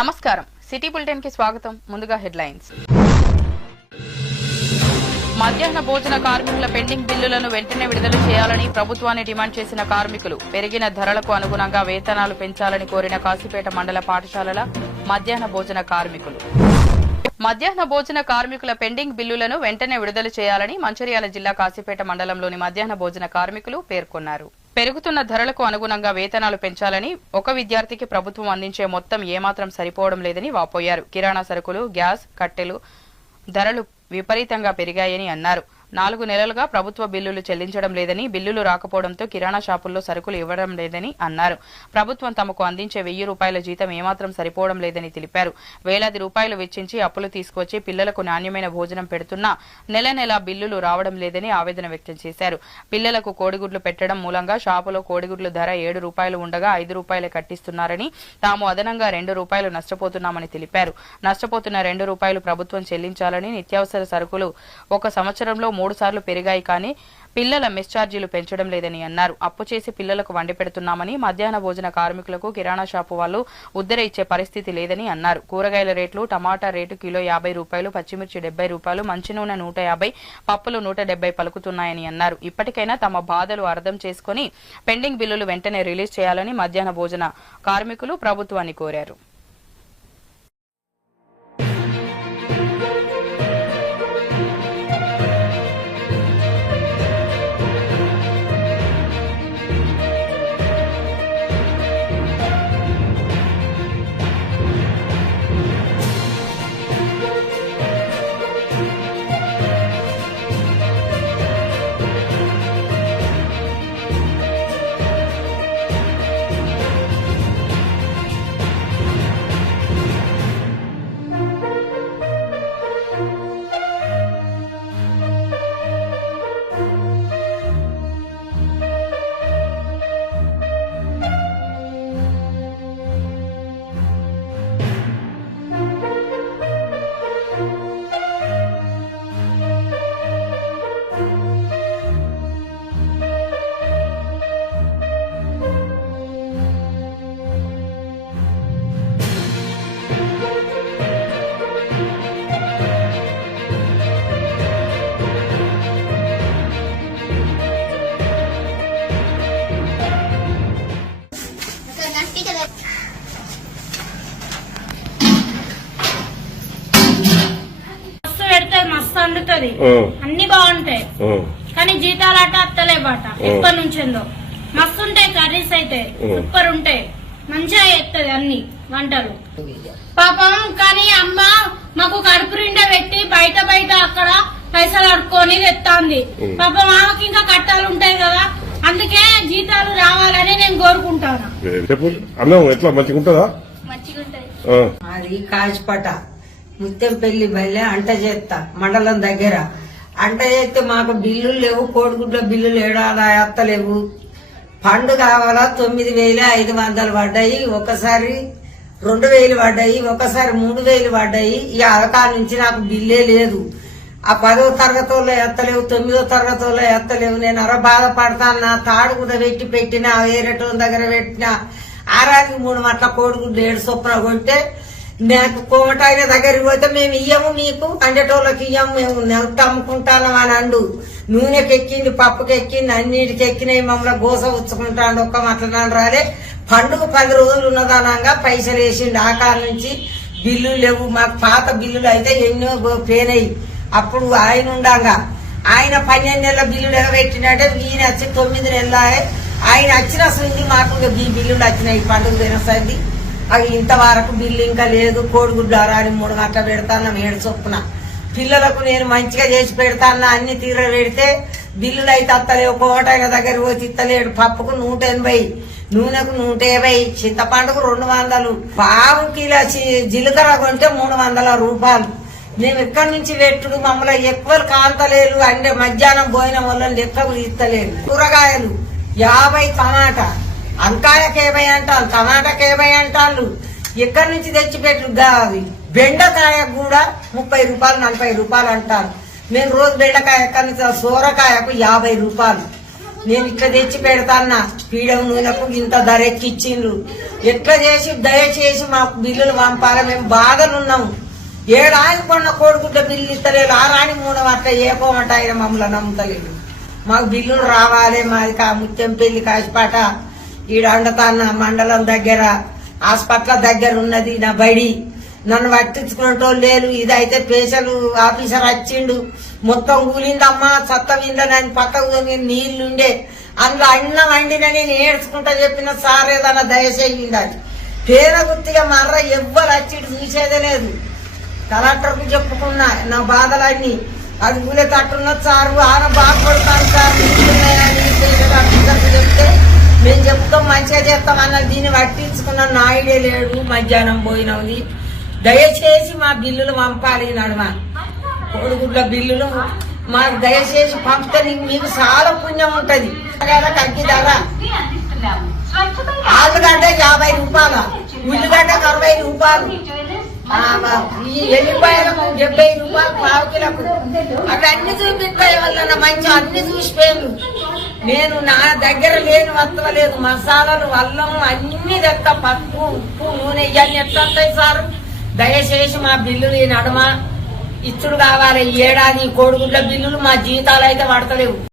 నమస్కారం. సిటీ బులెటిన్కి స్వాగతం. ముందుగా హెడ్లైన్స్. మధ్యాహ్న భోజన కార్మికుల పెండింగ్ బిల్లులను వెంటనే విడుదల చేయాలని ప్రభుత్వాన్ని డిమాండ్ చేసిన కార్మికులు పెరిగిన ధరలకు అనుగుణంగా వేతనాలు పెంచాలని కోరిన కాశీపేట మండల పాఠశాలల మధ్యాహ్న భోజన కార్మికులు. మధ్యాహ్న భోజన కార్మికుల పెండింగ్ బిల్లులను వెంటనే విడుదల చేయాలని మంచిర్యాల జిల్లా కాశీపేట మండలంలోని మధ్యాహ్న భోజన కార్మికులు పేర్కొన్నారు. పెరుగుతున్న ధరలకు అనుగుణంగా వేతనాలు పెంచాలని ఒక విద్యార్థికి ప్రభుత్వం అందించే మొత్తం ఏమాత్రం సరిపోవడం లేదని వాపోయారు. కిరాణా సరుకులు గ్యాస్ కట్టెలు ధరలు విపరీతంగా పెరిగాయని అన్నారు. నాలుగు నెలలుగా ప్రభుత్వ బిల్లులు చెల్లించడం లేదని బిల్లులు రాకపోవడంతో కిరాణా షాపుల్లో సరుకులు ఇవ్వడం లేదని అన్నారు. ప్రభుత్వం తమకు అందించే వెయ్యి రూపాయల జీతం ఏమాత్రం సరిపోవడం లేదని తెలిపారు. వేలాది రూపాయలు వెచ్చించి అప్పులు తీసుకొచ్చి పిల్లలకు నాణ్యమైన భోజనం పెడుతున్నా నెల నెల బిల్లులు రావడం లేదని ఆవేదన వ్యక్తం చేశారు. పిల్లలకు కోడిగుడ్లు పెట్టడం మూలంగా షాపులో కోడిగుడ్లు ధర ఏడు రూపాయలు ఉండగా ఐదు రూపాయలు కట్టిస్తున్నారని తాము అదనంగా రెండు రూపాయలు నష్టపోతున్నామని తెలిపారు. నష్టపోతున్న రెండు రూపాయలు ప్రభుత్వం చెల్లించాలని నిత్యావసర సరుకులు ఒక సంవత్సరంలో మూడు సార్లు పెరిగాయి కానీ పిల్లల మిస్ఛార్జీలు పెంచడం లేదని అన్నారు. అప్పు చేసి పిల్లలకు వండి పెడుతున్నామని మధ్యాహ్న భోజన కార్మికులకు కిరాణా షాపు వాళ్ళు ఉద్దర ఇచ్చే పరిస్థితి లేదని అన్నారు. కూరగాయల రేట్లు టమాటా రేటు కిలో యాభై రూపాయలు పచ్చిమిర్చి డెబ్బై రూపాయలు మంచి నూనె నూట యాభై పప్పులు నూట డెబ్బై పలుకుతున్నాయని అన్నారు. ఇప్పటికైనా తమ బాధలు అర్థం చేసుకుని పెండింగ్ బిల్లులు వెంటనే రిలీజ్ చేయాలని మధ్యాహ్న భోజన కార్మికులు ప్రభుత్వాన్ని కోరారు. మస్తు పెడతాది మస్తు వండుతుంది. అన్ని బాగుంటాయి. కానీ జీతాలట అత్తలేబట ఎప్పటి నుంచిందో. మస్తు ఉంటాయి కర్రీస్ అయితే. సూపర్ ఉంటాయి. మంచిగా చేస్తుంది అన్ని వంటలు. పాపం కానీ అమ్మ మాకు కడుపు నిండా పెట్టి బయట బయట అక్కడ పైసలు అడుక్కొని తెస్తాంది. పాపం ఆమెకి ఇంకా కట్టాలు ఉంటాయి కదా. అందుకే జీతాలు రావాలని నేను కోరుకుంటాను. చెప్పు. అన్నం ఎట్లా? మంచిగా ఉంటుందా అది కాచిపట ముత్యంపల్లి బల్లె అంట చేస్తా మండలం దగ్గర. అంట చేస్తే మాకు బిల్లులు లేవు కోడిగుడ్ల బిల్లులు ఏడాలా ఎత్తలేవు. పండు కావాలా? తొమ్మిది వేలు ఐదు వందలు పడ్డాయి ఒకసారి రెండు వేలు పడ్డాయి ఒకసారి మూడు వేలు పడ్డాయి. ఈ అలకాల నుంచి నాకు బిల్లే లేదు. ఆ పదో తరగతిలో ఎత్తలేవు తొమ్మిదో తరగతిలో ఎత్తలేవు. నేను అర బాధపడతాను నా తాడు కూడా పెట్టి పెట్టినా వేరేటోళ్ళ దగ్గర పెట్టినా ఆరానికి మూడు మట్ల కోడిగుడ్లు ఏడు చొప్పున కొంటే నాకు కోమటాయన దగ్గరికి పోతే మేము ఇయ్యము మీకు పండేటోళ్ళకి ఇయ్యము మేము నెలత అమ్ముకుంటాను అని అండు. నూనెకి ఎక్కింది పప్పుకి ఎక్కింది అన్నిటికి ఎక్కినాయి మమ్మల్ని గోస ఉచ్చుకుంటాడు ఒక్క మట్లనాడు రాలే. పండుగ పది రోజులు ఉన్నదానంగా పైసలు వేసిండు. ఆ కాలం నుంచి బిల్లులు లేవు. మాకు పాత బిల్లులు అయితే ఎన్నో పేనయి. అప్పుడు ఆయన ఉండంగా. ఆయన పన్నెండు నెలల బిల్లులు ఎగబెట్టినట్టే ఈయన వచ్చి తొమ్మిది నెలల ఆయన వచ్చిన సంది మాకు ఈ బిల్లులు వచ్చినాయి. పండుగ తినసంది అవి ఇంతవరకు బిల్లు ఇంకా లేదు. కోడిగుడ్లు అరాని మూడు గంటలు పెడతాను ఏడు చొప్పున. పిల్లలకు నేను మంచిగా చేసి పెడతాను అన్ని తీర పెడితే బిల్లులు అయితే అత్తలేవు. కోటైన దగ్గర పోతే ఇత్తలేడు పప్పుకు నూట ఎనభై నూనెకు నూట యాభై చింతపండుకు రెండు వందలు పావు కిలో చి- జీలకర్ర కొంటే మూడు వందల రూపాయలు. మేము ఎక్కడి నుంచి పెట్టుడు మమ్మల్ని ఎక్కువ కాంతలేరు. అంటే మధ్యాహ్నం పోయిన వల్ల లెక్కలు ఇస్తలేదు కూరగాయలు యాభై టమాటా. అంకాయకి ఏమై అంటారు టమాటాకి ఏమై అంటారు ఎక్కడి నుంచి తెచ్చిపెట్టు అవి బెండకాయ కూడా ముప్పై రూపాయలు నలభై రూపాయలు అంటారు. మేము రోజు బెండకాయ ఎక్కడి నుంచి సోరకాయకు యాభై రూపాయలు. నేను ఇట్లా తెచ్చి పెడతానా పీడం నూనెకు ఇంత ధర ఎక్కిచ్చిండ్రు. ఎట్లా చేసి దయచేసి మాకు బిల్లులు పంపాలి. మేము బాధలున్నాము. ఏడాది కొన్న కోడిగుడ్డ బిల్లు ఇస్తలేదు ఆ రాని మూడం అట్లా ఏకోమంట ఆయన మమ్మల్ని నమ్ముతలేదు మాకు బిల్లులు రావాలి మాది కా ముత్యం పెళ్ళి కాసిపాట. ఈడ అండతాన్న మండలం దగ్గర హాస్పిటల్ దగ్గర ఉన్నది నా బడి. నన్ను పట్టించుకునేటోళ్ళు లేరు. ఇదైతే పేషలు ఆఫీసర్ వచ్చిండు. మొత్తం కూలిందమ్మా చెత్త విందని పక్కకు నీళ్ళుండే. అందులో అన్నం వండిన నేను ఏడ్చుకుంటా చెప్పిన సార్ ఏదన్నా దయచేయండి పేర గుర్తిగా మర్ర ఎవ్వరు వచ్చి చూసేదే లేదు. కలెక్టర్కు చెప్పుకున్నా నా బాధలన్నీ. అది ఊలే తట్టున్న సారు ఆన బాధపడతాను సార్. చెప్తే మేము చెప్తాం మంచిగా చేస్తాం అన్న దీన్ని పట్టించుకున్న నాయుడే లేడు మధ్యాహ్నం పోయినది దయచేసి మా బిల్లులు పంపాలి నడుమ. కోడిగుడ్ల బిల్లులు మాకు దయచేసి పంపితే మీకు చాలా పుణ్యం ఉంటుంది. కగ్గి ఆలుగడ్డ యాభై రూపాయల ఉల్లిగడ్డకు అరవై రూపాయలు. ఆ, డెబ్బై రూపాయలు పావు కిలకు. అక్కడ అన్ని చూపిస్తాయి వాళ్ళ మంచి అన్ని చూసిపోయాను నేను నా దగ్గర లేని వస్తలేదు మసాలాలు అల్లం అన్ని తెస్తా పప్పు ఉప్పు నూనె ఇవన్నీ ఎట్లా సార్? దయచేసి మా బిల్లులు ఈ నడుమ ఇచ్చుడు కావాలి. ఈ ఏడాది కోడిగుడ్ల బిల్లులు మా జీతాలు అయితే పడతలేవు